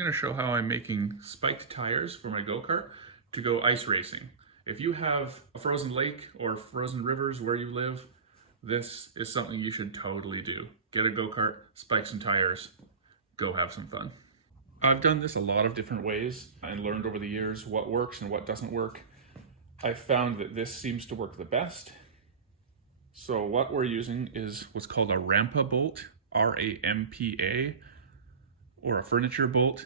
going to show how I'm making spiked tires for my go-kart to go ice racing. If you have a frozen lake or frozen rivers where you live, this is something you should totally do. Get a go-kart, spike some tires, go have some fun. I've done this a lot of different ways and learned over the years what works and what doesn't work. I found that this seems to work the best. So what we're using is what's called a rampa bolt, R-A-M-P-A, or a furniture bolt.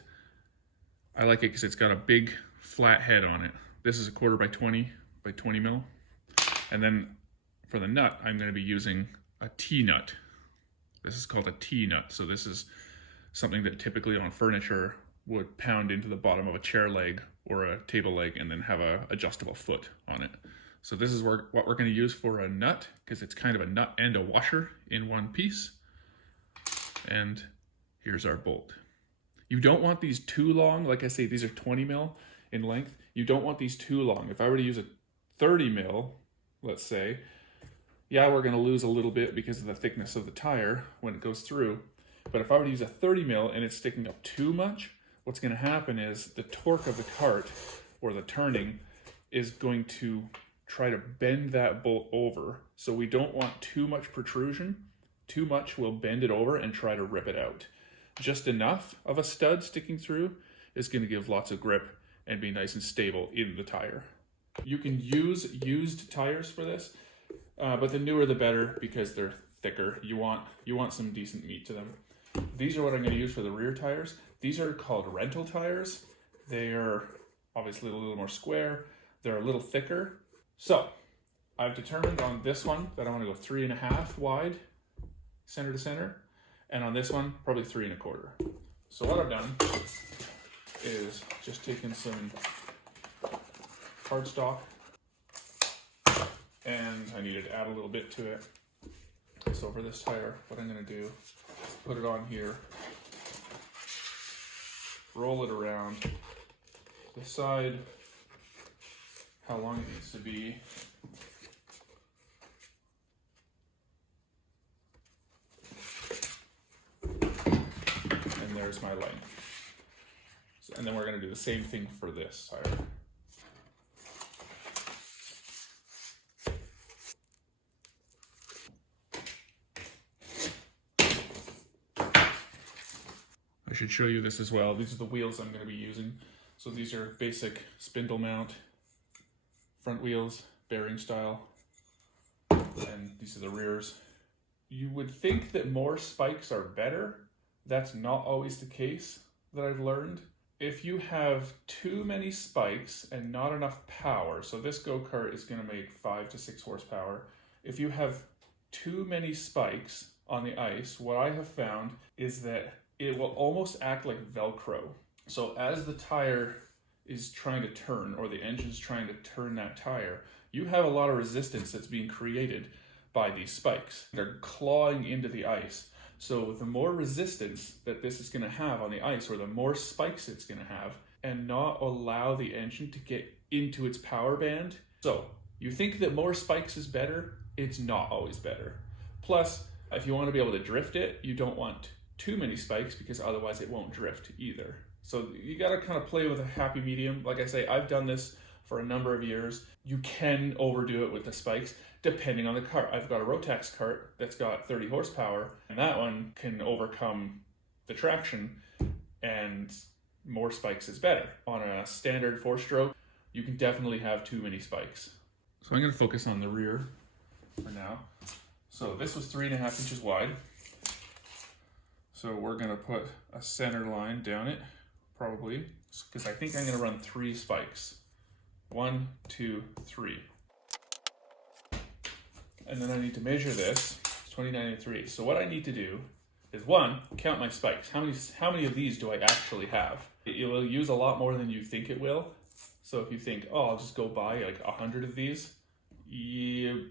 I like it because it's got a big flat head on it. This is a 1/4 by 20 mil. And then for the nut, I'm going to be using a T-nut. This is called a T-nut. So this is something that typically on furniture would pound into the bottom of a chair leg or a table leg and then have a adjustable foot on it. So this is what we're going to use for a nut, because it's kind of a nut and a washer in one piece. And here's our bolt. You don't want these too long. Like I say, these are 20 mil in length. You don't want these too long. If I were to use a 30 mil, let's say, yeah, we're going to lose a little bit because of the thickness of the tire when it goes through. But if I were to use a 30 mil and it's sticking up too much, what's going to happen is the torque of the kart, or the turning, is going to try to bend that bolt over. So we don't want too much protrusion. Too much will bend it over and try to rip it out. Just enough of a stud sticking through is going to give lots of grip and be nice and stable in the tire. You can use used tires for this, but the newer the better because they're thicker. You want some decent meat to them. These are what I'm going to use for the rear tires. These are called rental tires. They are obviously a little more square. They're a little thicker. So I've determined on this one that I want to go 3.5 wide, center to center. And on this one, probably 3 1/4. So what I've done is just taken some cardstock, and I needed to add a little bit to it. So for this tire, what I'm going to do is put it on here, roll it around, decide how long it needs to be. There's my length. And then we're going to do the same thing for this tire. I should show you this as well. These are the wheels I'm going to be using. So these are basic spindle mount front wheels, bearing style, and these are the rears. You would think that more spikes are better. That's not always the case that I've learned. If you have too many spikes and not enough power, so this go-kart is going to make 5 to 6 horsepower. If you have too many spikes on the ice, what I have found is that it will almost act like Velcro. So as the tire is trying to turn, or the engine's trying to turn that tire, you have a lot of resistance that's being created by these spikes. They're clawing into the ice. So the more resistance that this is going to have on the ice, or the more spikes it's going to have, and not allow the engine to get into its power band. So you think that more spikes is better? It's not always better. Plus, if you want to be able to drift it, you don't want too many spikes because otherwise it won't drift either. So you got to kind of play with a happy medium. Like I say, I've done this for a number of years. You can overdo it with the spikes depending on the kart. I've got a Rotax kart that's got 30 horsepower, and that one can overcome the traction, and more spikes is better. On a standard 4-stroke, you can definitely have too many spikes. So I'm going to focus on the rear for now. So this was 3.5 inches wide. So we're going to put a center line down it, probably, because I think I'm going to run 3 spikes. 1, 2, 3. And then I need to measure this. It's 29 3. So what I need to do is, 1, count my spikes. How many of these do I actually have? It will use a lot more than you think it will. So if you think, oh, I'll just go buy like 100 of these, you're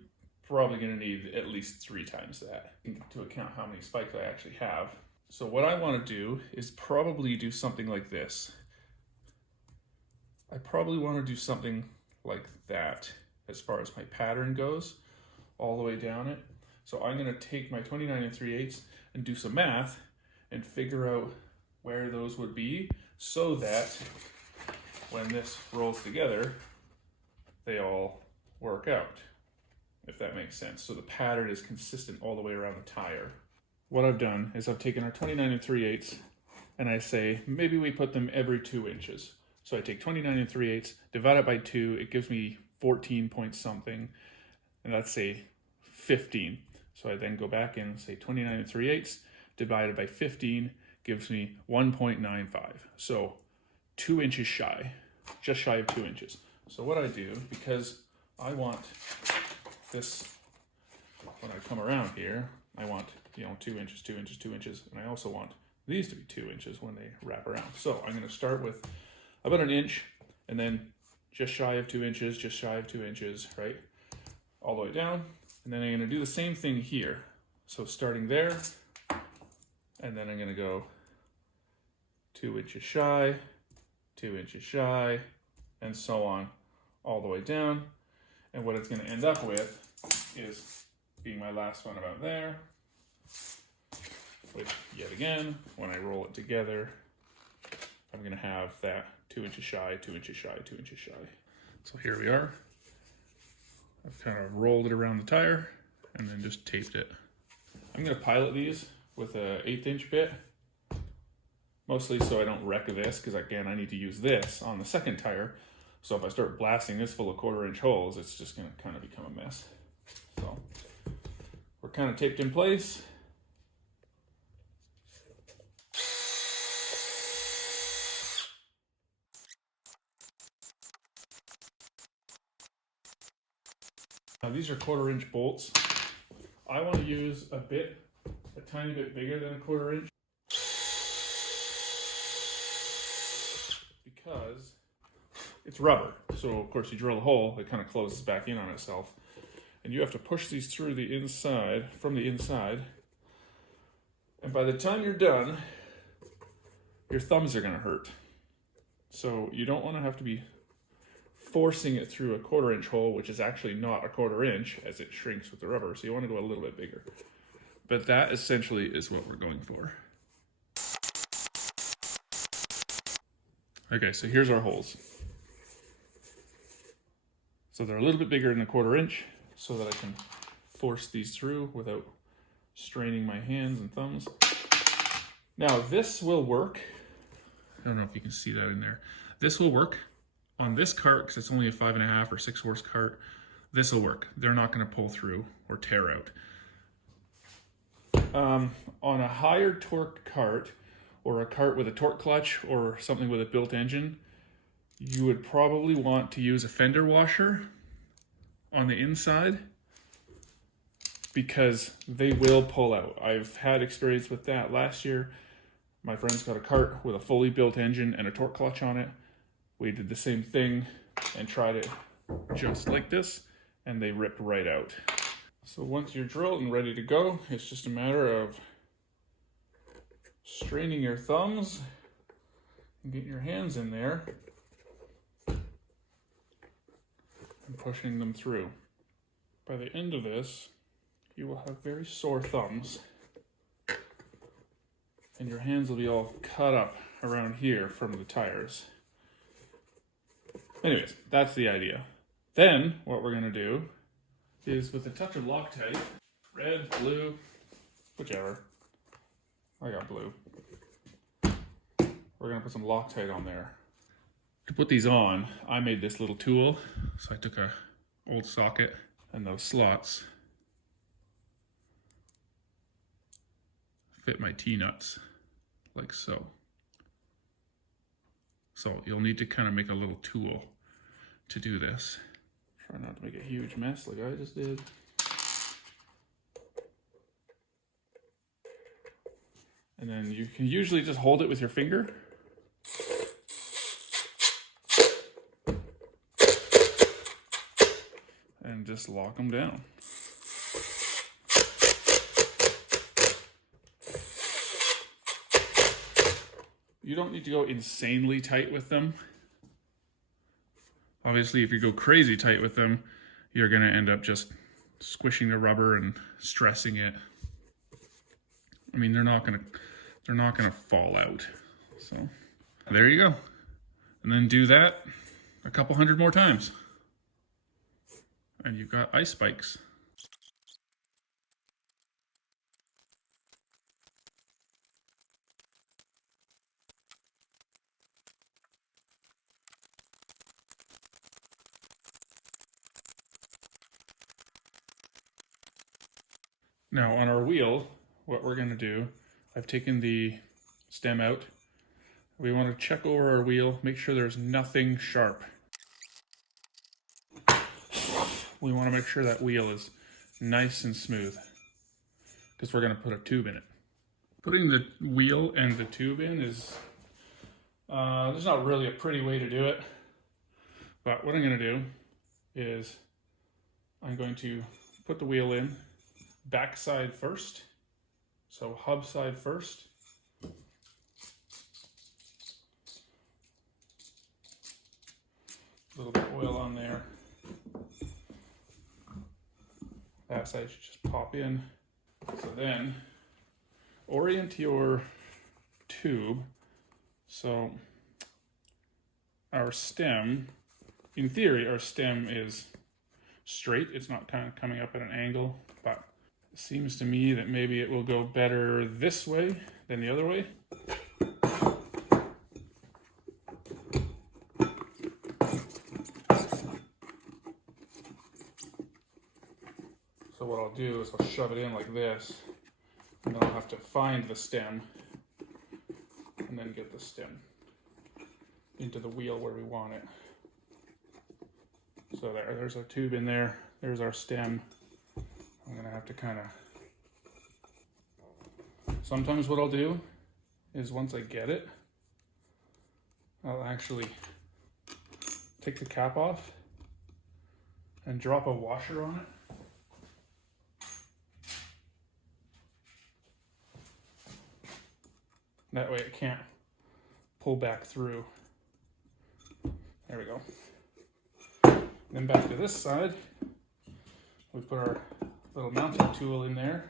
probably going to need at least 3 times that to account how many spikes I actually have. So what I want to do is probably do something like this. I probably want to do something like that as far as my pattern goes, all the way down it. So I'm going to take my 29 3/8 and do some math and figure out where those would be so that when this rolls together, they all work out, if that makes sense. So the pattern is consistent all the way around the tire. What I've done is I've taken our 29 3/8 and I say, maybe we put them every 2 inches. So I take 29 3/8, divide it by 2, it gives me 14 point something, and let's say 15. So I then go back and say 29 3/8 divided by 15 gives me 1.95. So 2 inches shy, just shy of 2 inches. So what I do, because I want this, when I come around here, I want, 2 inches, 2 inches, 2 inches, and I also want these to be 2 inches when they wrap around. So I'm going to start with about 1 inch, and then just shy of 2 inches, just shy of 2 inches, right? All the way down. And then I'm going to do the same thing here. So starting there, and then I'm going to go 2 inches shy, 2 inches shy, and so on all the way down. And what it's going to end up with is being my last one about there, which yet again, when I roll it together, I'm going to have that 2 inches shy, 2 inches shy, 2 inches shy. So here we are. I've kind of rolled it around the tire and then just taped it. I'm going to pilot these with a 1/8 inch bit, mostly so I don't wreck this, because again, I need to use this on the second tire. So if I start blasting this full of 1/4 inch holes, it's just going to kind of become a mess. So we're kind of taped in place. Now these are 1/4 inch bolts. I want to use a tiny bit bigger than a 1/4 inch, because it's rubber. So of course you drill a hole, it kind of closes back in on itself. And you have to push these through the inside, from the inside. And by the time you're done, your thumbs are going to hurt. So you don't want to have to be forcing it through a 1/4 inch hole, which is actually not a 1/4 inch as it shrinks with the rubber. So you want to go a little bit bigger. But that essentially is what we're going for. Okay, so here's our holes. So they're a little bit bigger than a 1/4 inch, so that I can force these through without straining my hands and thumbs. Now this will work. I don't know if you can see that in there. This will work on this cart, because it's only a 5.5 or 6 horse cart. This will work. They're not going to pull through or tear out. On a higher torque cart, or a cart with a torque clutch, or something with a built engine, you would probably want to use a fender washer on the inside, because they will pull out. I've had experience with that. Last year, my friend's got a cart with a fully built engine and a torque clutch on it. We did the same thing and tried it just like this, and they ripped right out. So once you're drilled and ready to go, it's just a matter of straining your thumbs and getting your hands in there and pushing them through. By the end of this, you will have very sore thumbs, and your hands will be all cut up around here from the tires. Anyways, that's the idea. Then what we're going to do is, with a touch of Loctite, red, blue, whichever. I got blue. We're going to put some Loctite on there. To put these on, I made this little tool. So I took a old socket and those slots fit my T-nuts like so. So you'll need to kind of make a little tool to do this. Try not to make a huge mess like I just did. And then you can usually just hold it with your finger. And just lock them down. You don't need to go insanely tight with them. Obviously, if you go crazy tight with them, you're going to end up just squishing the rubber and stressing it. I mean, they're not going to fall out. So There you go. And then do that a couple hundred more times. And you've got ice spikes. Now on our wheel, what we're gonna do, I've taken the stem out. We want to check over our wheel, make sure there's nothing sharp. We want to make sure that wheel is nice and smooth because we're going to put a tube in it. Putting the wheel and the tube in is, there's not really a pretty way to do it, but what I'm going to do is I'm going to put the wheel in back side first, so hub side first. A little bit of oil on there. That side should just pop in. So then orient your tube. So our stem, in theory, our stem is straight. It's not kind of coming up at an angle, but it seems to me that maybe it will go better this way than the other way. So what I'll do is I'll shove it in like this, and then I'll have to find the stem, and then get the stem into the wheel where we want it. So there's our tube in there, there's our stem. I'm gonna have to kind of, sometimes what I'll do is once I get it, I'll actually take the cap off and drop a washer on it. That way it can't pull back through. There we go. Then back to this side, we put our little mounting tool in there.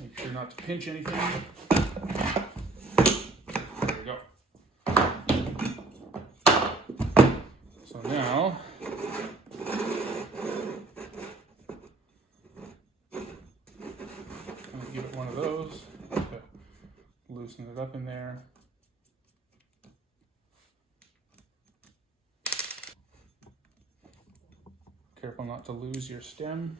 Make sure not to pinch anything. There we go. So now, I'm going to give it one of those to loosen it up in there. Careful not to lose your stem.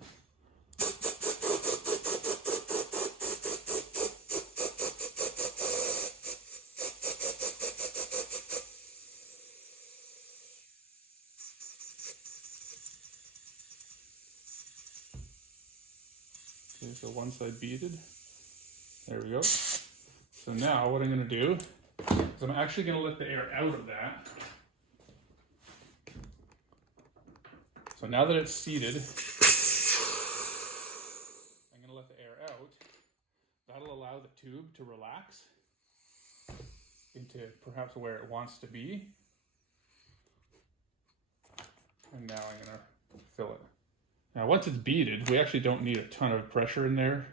Okay, so one side beaded. There we go. So now what I'm going to do is I'm actually going to let the air out of that. So now that it's seated, I'm going to let the air out. That'll allow the tube to relax into perhaps where it wants to be. And now I'm going to fill it. Now once it's beaded, we actually don't need a ton of pressure in there.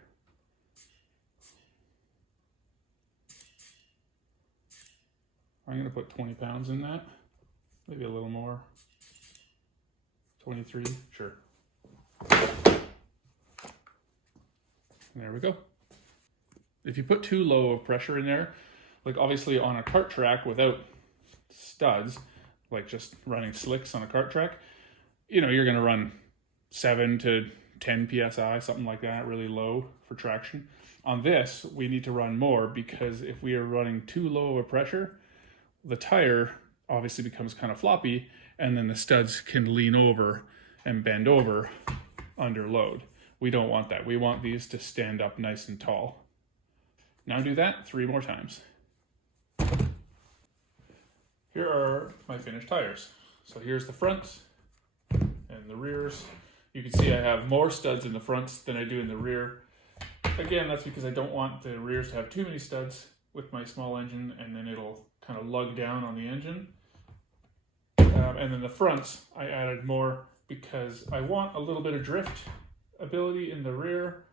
I'm going to put 20 pounds in that, maybe a little more. 23, sure. And there we go. If you put too low of pressure in there, like obviously on a kart track without studs, like just running slicks on a kart track, you know, you're going to run 7 to 10 psi, something like that, really low for traction. On this, we need to run more because if we are running too low of a pressure, the tire obviously becomes kind of floppy, and then the studs can lean over and bend over under load. We don't want that. We want these to stand up nice and tall. Now do that 3 more times. Here are my finished tires. So here's the fronts and the rears. You can see I have more studs in the fronts than I do in the rear. Again, that's because I don't want the rears to have too many studs with my small engine, and then it'll kind of lug down on the engine. And then the fronts, I added more because I want a little bit of drift ability in the rear,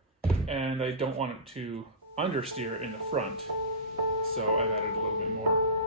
and I don't want it to understeer in the front. So I've added a little bit more.